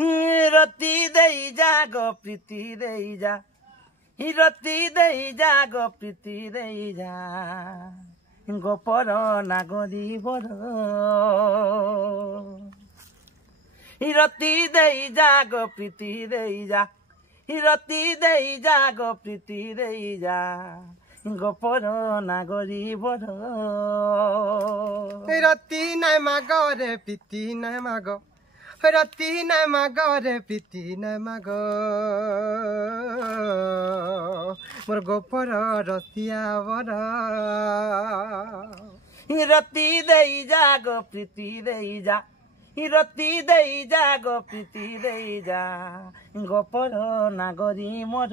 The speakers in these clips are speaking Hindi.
रति देई जा गो प्रीति देई जा रति देई जा गो प्रीति देई जा गोपर नागरी बर रति देई जा गो प्रीति देई जा रति देई जा गो प्रीति देई जा गोपर नागरी बर रति नाय माग रे प्रीति नाय माग रति नाय माग रे प्रीति नाय माग मोर गोपर रसिया बर रति देई जा गो प्रीति देई जा रति देई जा गो प्रीति देई जा गोपर नागरी मोर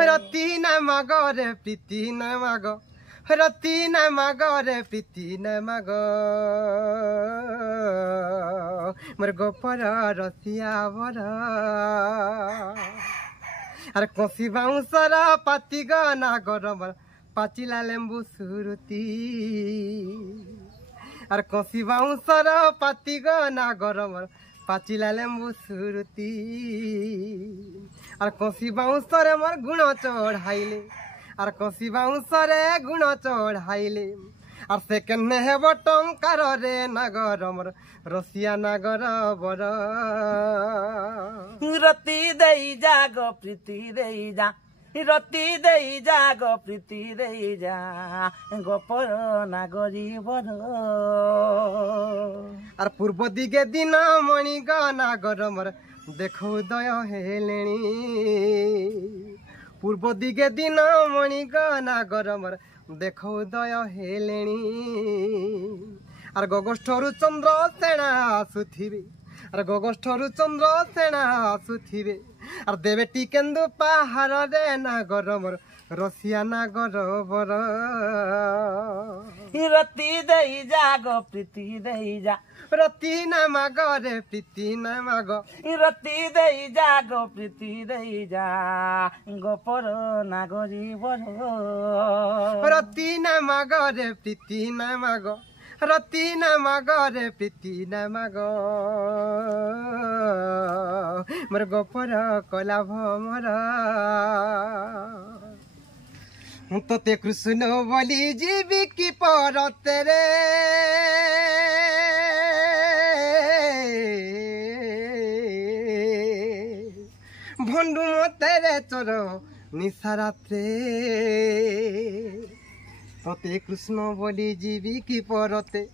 रति नाय माग रे प्रीति नाय माग रति नाय माग रे प्रीति नाय माग मोर गोपर रसिया बर अरे कसी बाउंसर पाती गाना गरम पाचिला लेंबू सुरुती अरे कसी बाउंसर पाती गाना गरम पाचिला लेंबू सुरुती अरे कसी बाउंसर मोर गुण चढ़ाइले अरे कसी बाउंसरे गुण चढ़ाइले और सेकेंड हेब टंकार रे नागर मोर रसिया नागर बर रति देई जा गो प्रीति देई जा रति देई जा गो प्रीति देई जा गोपर नागरी बर और पूर्व दिगे दिन मणि नागर मोर देखो उदय हेलेणी पूर्व दिगे दिन मणि नागर मोर देखो उदय हेलेणी और गगष्ठरु चंद्र सेना आसुथिबे और गगष्ठरु चंद्र सेना आसुथिबे और देवे टिकेंदु पहाड़ रे नागर मोर रसिया नागर बर रति देई जा गो प्रीति देई जा रति नाय माग रे प्रीति नाय माग रति देई जा गो प्रीति देई जा गोपर नागरी बर रति नाय माग रे प्रीति नाय माग रति नाय माग रे प्रीति नाय माग मोर गोपर कला भमर तोते कृष्ण बोली जीवी की परत रे भंडू मतेरे चोर निशारात्रे तोते कृष्ण बोली जीवी की परते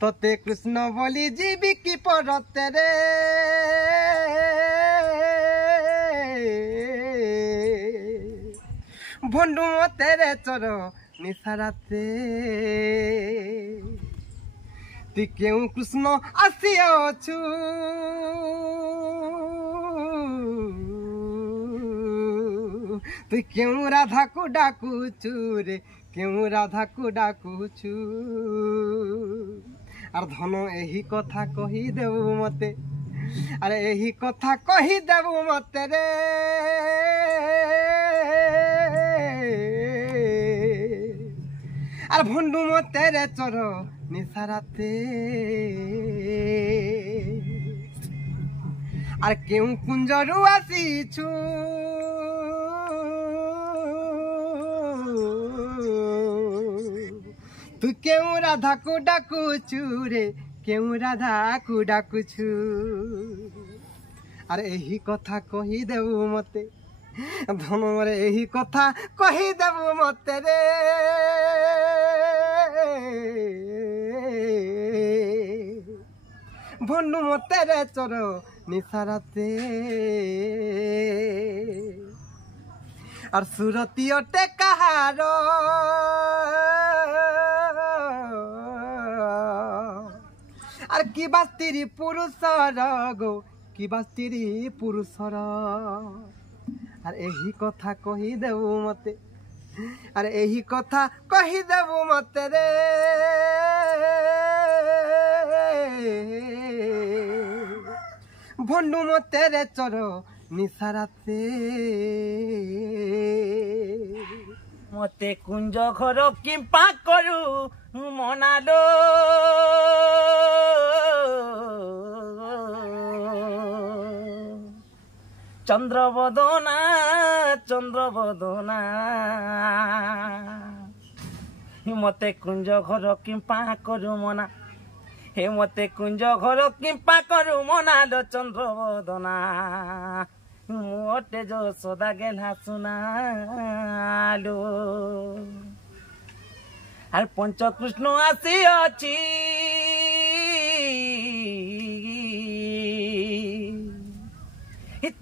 तोते कृष्ण बोली जीवी की परते रे भंडू मतेरे चोर निशारात्रे तु क्यों कृष्ण आसियाछु तु क्यों राधा को डाकुचु रे क्यों राधा को डाकुचु आर धन एही कथा कही देबु मते अरे एही कथा कही देबु मते रे आर भंडू मते रे चोर निशाराते आर क्यों कुंजरू आसीछु तू क्यों राधा को डाकुचु रे क्यों राधा को डाकुछु अरे यही कथा कही देबु मते धन रे यही कथा कही देबु मते रे भंडू मते रे चोर निशाराते और सुरती अटे कहार और की बास्तिरी पुरुषर गो की बास्तिरी पुरुषर और यही कथा कही देबु मते अरे यही कथा कही देबु मते रे भंडू मते रे चोर निशाराते मते कुंज घर किंपा करू मनालो চন্দ্রবদনা চন্দ্রবদনা মতে কুঞ্জ ঘর কিম্পা করু মনা হে মতে কুঞ্জ ঘর কিম্পা করু মনা লো চন্দ্রবদনা মোটে যশোদা গেলা শুনালো আর পঞ্চকৃষ্ণ আসিଅଛି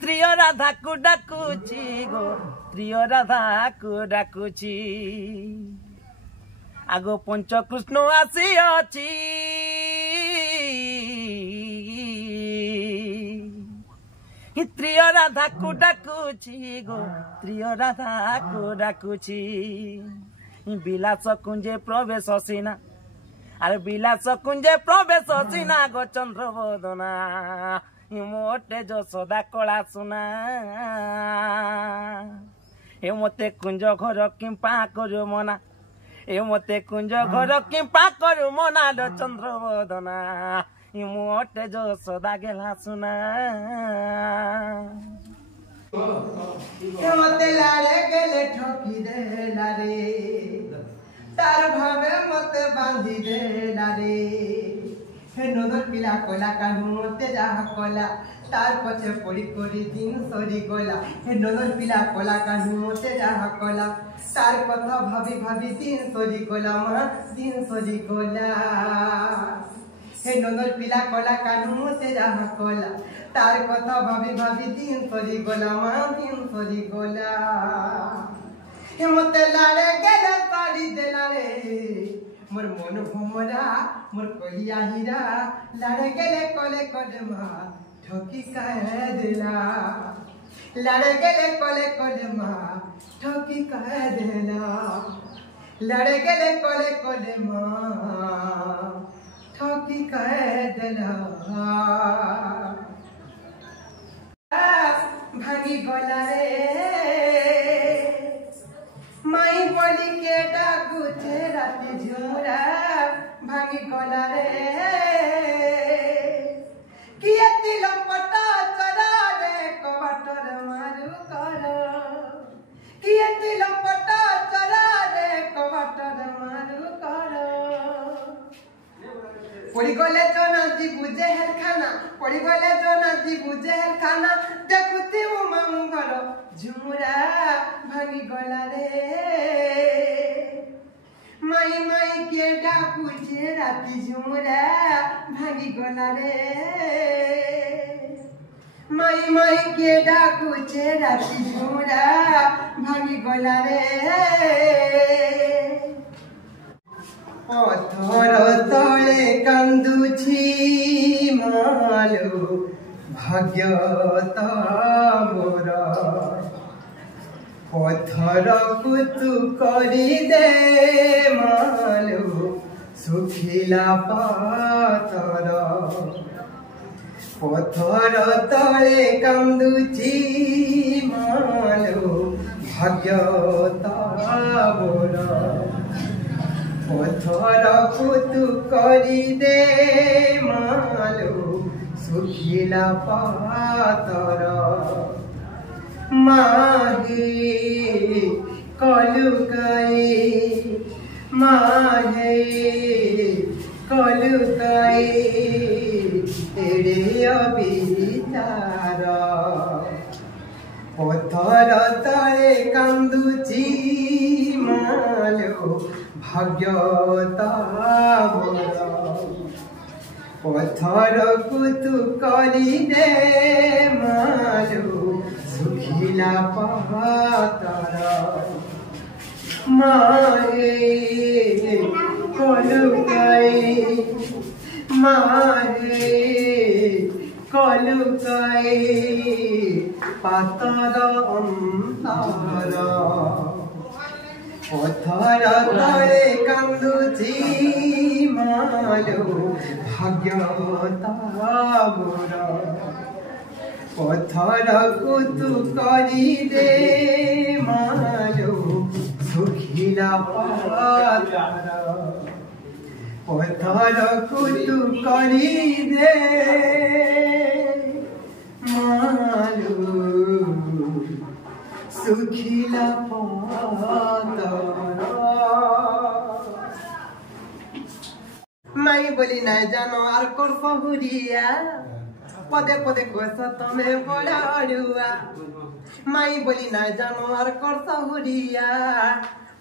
প্রিয় রাধাକୁ ডাকুছি গো প্রিয় রাধাକୁ ডাকুছি আগো পঞ্চকৃষ্ণ আসিଅଛି প্রিয় রাধাକୁ ডাকুছি গো প্রিয় রাধাକୁ ডাকুছি বিলাস কুঞ্জে প্রবেশ সিনা আর বিলাস কুঞ্জে প্রবেশ সিনা গো চন্দ্রবদনা মোটে যশোদা কলা সুনা এ মতে কুঞ্জ ঘর কিম্পা করু মনা এ মতে কুঞ্জ ঘর কিম্পা করু মনা লো চন্দ্রবদনা মোটে যশোদা গেলা সুনা মতে লাড়ে গেলে ঠকি দেলা রে তার ভাবে মতে বাঁধি দেলা রে হে নদর পিলা কলা কানু মতে যাহা কলা তার পছে পড়ি করি দিন সরি গলা হে নদর পিলা কলা কানু মতে যাহা কলা তার কথা ভাবি ভাবি দিন সরি গলা মা দিন সরি গলা হে নদর পিলা কলা কানু মতে যাহা কলা তার কথা ভাবি ভাবি দিন সরি গলা মা দিন সরি গলা হে মতে লাড়ে গেলে পাড়ি দেলা রে মোর মন ভমরা মোর কলিয়া হীরা লাড়ে গেলে কলে কলে মা ঠকি কাহে দিলা লাড়ে গেলে কলে কলে মা ঠকি কাহে দিলা লাড়ে গেলে কলে কলে মা ঠকি কাহে দিলা ভাঙি গলা রে মাই বলি কে ডাকুছে রাতে ঝুমরা ভাঙি গলা রে কি এতি লম্পটা চরা রে কবাটর মারু কর কি এতি লম্পটা চরা রে কবাটর মারু কর পড়ি গলে জনাদি বুঝে হেল খানা পড়ি গলে জনাদি বুঝে হেল খানা দেখুতি ও মামু ঘর ঝুমরা ভাঙি গলা রে মাই মাই কে ডাকুছে রাতি ঝুমরা ভাঙি গলা রে মাই মাই কে ডাকুছে রাতি ঝুমরা ভাঙি গলা রে পথর তলে কান্দুছি মালো ভাগ্য তোর পথর কুতু করি দে মালো শুখিলা পাতর পথর তলে কান্দুছি মালো ভাগ্য তোর পথর কুতু করি দে মালো শুখিলা পাতর মাহে কলুকাই মাহে কলুকাই এড়ে অবিচার পথর তলে কান্দুছি মালো ভাগ্য তোর পথর কুতু করি দে মালো শুখিলা পাতর মাহে কলুকাই মাহে কলুকাই পাতর অন্তর পথর তলে কান্দুছি মালো ভাগ্য তোর পথর কুতু করি দে মালো শুখিলা পাতর পথর কুতু করি দে মালো শুখিলা মাই বলি নাই জানো আর করছ হুরিয়া পদে পদে কইছ তুমি বড় অড়ুয়া মাই বলি নাই জানো আর করছ হুরিয়া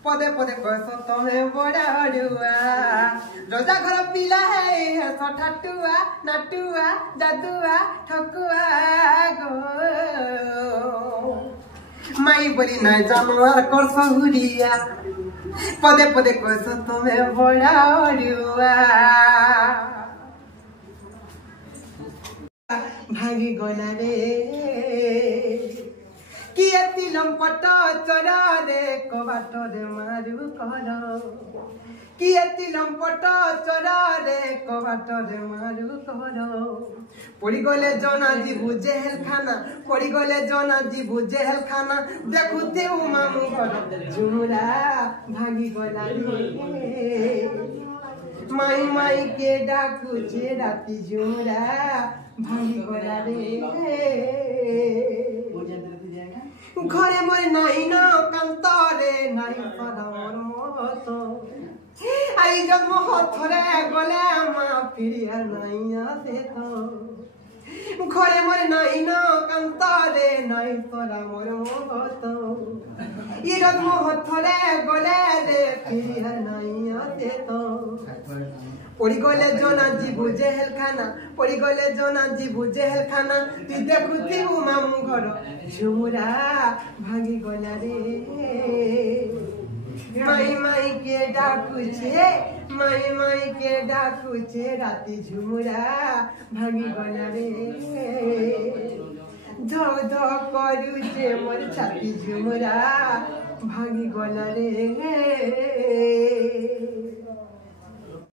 পদে পদে কইছ তুমি বড় অড়ুয়া রোজা ঘর পিলা হে ঠাটুয়া নাটুয়া জাদুয়া ঠকুয়া গো মাই বলি নাই জানো আর করছ হুরিয়া পদে পদে কইছ তুমি বড় অড়ুয়া ভাঙি গলা রে কিয়ে তিলম পট চরা রে কবাটরে মারু কর কিয়ে তিলম পট চরা রে কবাটরে মারু কর পড়ি গলে জনা জিবু জেহেল খানা পড়ি গলে জনা জিবু জেহেল খানা দেখুতে ও মামু ঘর ঝুমুরা ভাঙি গলা রে মাই মাই কে ডাকুছে রাতি ঝুমুরা ভাঙি গলা রে ঘরে মই নাই না কান্তরে নাই পরামর মত আই জন্ম হথরে গলে মা ফিরিয়া নাই আসে তো ঘরে মই নাই না কান্তরে নাই পরামর মত ই জন্ম হথরে গলে রে ফিরিয়া নাই আসে তো পড়ি গলে জনা জিবু জেহেল খানা পড়ি গলে জনা জিবু জেহেল খানা তুই দেখুথিবু মামু ঘর ঝুমুরা ভাঙি গলা রে মাই মাই কে ডাকুছে মাই মাই কে ডাকুছে রাতি ঝুমুরা ভাঙি গলা রে ধ ধ করুছে মোর ছাতি ঝুমুরা ভাঙি গলা রে